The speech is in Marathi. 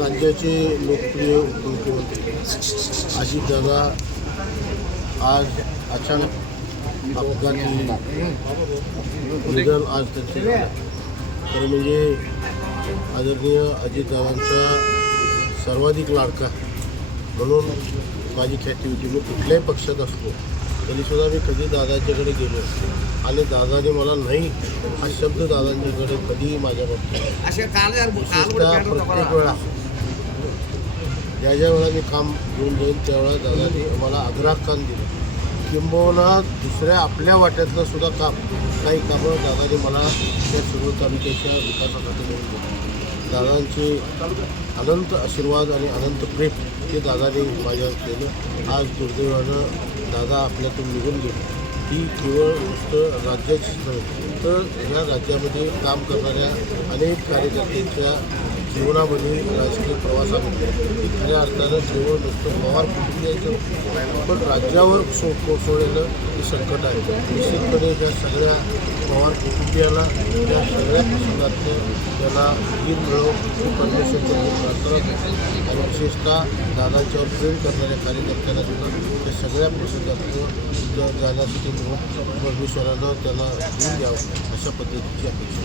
राज्याचे लोकप्रिय उपमुख्यमंत्री अजितदादा आज अचानक अपघाती निधन आज त्यांचे झालं. तर म्हणजे आदरणीय अजितदादांचा सर्वाधिक लाडका म्हणून माझी ख्याती होती. मी कुठल्याही पक्षात असलो तरीसुद्धा मी कधी दादांच्याकडे गेलो आणि दादाने मला नाही हा शब्द दादांच्याकडे कधीही माझ्या प्रत्येक वेळा ज्या वेळा मी काम घेऊन जाईन त्यावेळेला दादाने मला आग्राहकान दिलं. किंबहुना दुसऱ्या आपल्या वाट्यातलं सुद्धा काम काही कामं दादाने मला त्या शिरूर तालुक्याच्या विकासासाठी मिळून दिलं. दादांचे अनंत आशीर्वाद आणि अनंत प्रेम हे दादाने माझ्यावर केलं. आज दुर्दैवानं दादा आपल्यातून निघून गेले. ही केवळ नुसतं राज्याचीच नव्हे तर ह्या राज्यामध्ये काम करणाऱ्या अनेक कार्यकर्त्यांच्या जीवनामध्ये राजकीय प्रवासामध्ये खऱ्या अर्थानं केवळ नुसतं पवार कुटुंबियांचं पण राज्यावर कोसळलेलं हे संकट आहे. निश्चितपणे त्या सगळ्या पवार कुटुंबियाला त्या सगळ्या प्रसंगातून त्याला वीर मिळव ही परमेश्वरचं प्रार्थना आणि विशेषतः दादांच्यावर प्रेम करणाऱ्या कार्यकर्त्यांना सुद्धा त्या सगळ्या प्रसंगातून जाण्यासाठी परमेश्वरानं त्याला घेऊन द्यावं अशा पद्धतीची अपेक्षा.